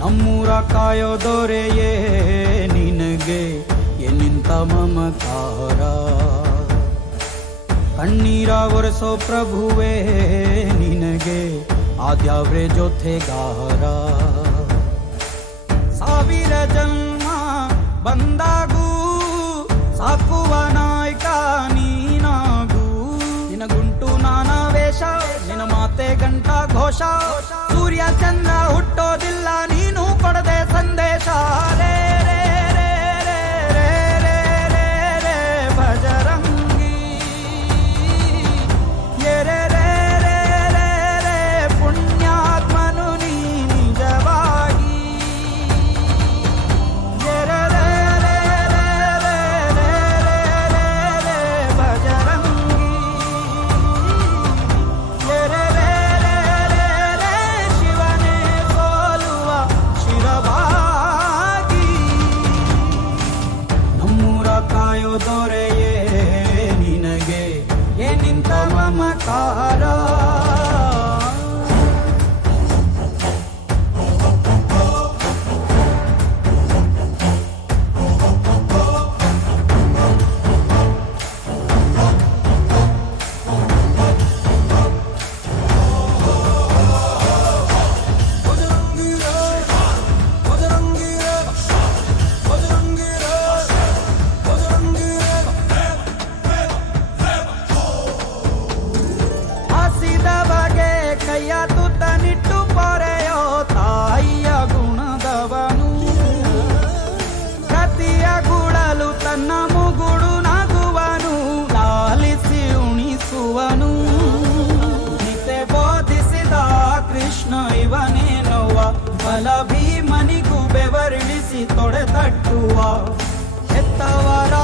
ನಮ್ಮೂರ ಕಾಯೋ ದೊರೆಯೇ ನಿನಗೆ ಎನ್ನಿಂತ ಮಮಕಾರ, ಕಣ್ಣೀರ ಒರೆಸೋ ಪ್ರಭುವೇ ನಿನಗೆ ಆದ್ಯಾವ್ರೆ ಜೊತೆಗಾರ. ಸಾವಿರ ಜನ್ಮ ಬಂದಾಗೂ ಸಾಕುವ ನಾಯಕ ನೀನಾಗೂ, ನಿನಗುಂಟು ನಾನಾ ವೇಷ ನಿನ್ನ ಮಾತೆ ಗಂಟ ಘೋಷ, ಸೂರ್ಯ ಚಂದ್ರ ಹುಟ್ಟೋದಿಲ್ಲ ನೀನು ಕೊಡದೆ ಸಂದೇಶ. ರೇ ರೇ ರೇ ರೇ ರೇ ರೇ ರೇ ರೇ ಭಜರಂಗಿ, ರೇ ರೇ ರೇ ರೇ ರೇ ಪುಣ್ಯಾತ್ಮನು ನೀ ನಿಜವಾಗಿ. ರೇ ರೇ ರೇ ರೇ ರೇ ರೇ ರೇ ರೇ ರೇ ಭಜರಂಗಿ, ರೇ ರೇ ರೇ ರೇ ರೇ ರೇ ಶಿವನೇ ಸೋಲುವ ಶಿರವಾಗಿ. ನಮ್ಮೂರ ಕಾಯೋ ದೊರೆಯೇ ನಿನಗೆ ಏನಿಂತ ಮಮಕಾರ. ಹಾಸಿದ ಬಗೆ ಕೈಯ ತುತ್ತ ನಿಟ್ಟು ಪೊರೆಯೋ ತಾಯಿಯ ಗುಣದವನು, ಕತಿಯ ಗುಡಲು ತನ್ನ ಮುಗುಡು ನಗುವನು, ಲಾಲಿಸಿ ಉಣಿಸುವನು. ನಿತೆ ಬೋಧಿಸಿದ ಕೃಷ್ಣ ಇವನೇನೋವ, ಬಲ ಭೀಮನಿಗೂ ಬೆವರಿಳಿಸಿ ತೊಡೆ ತಟ್ಟುವ. ಹೆತ್ತವರ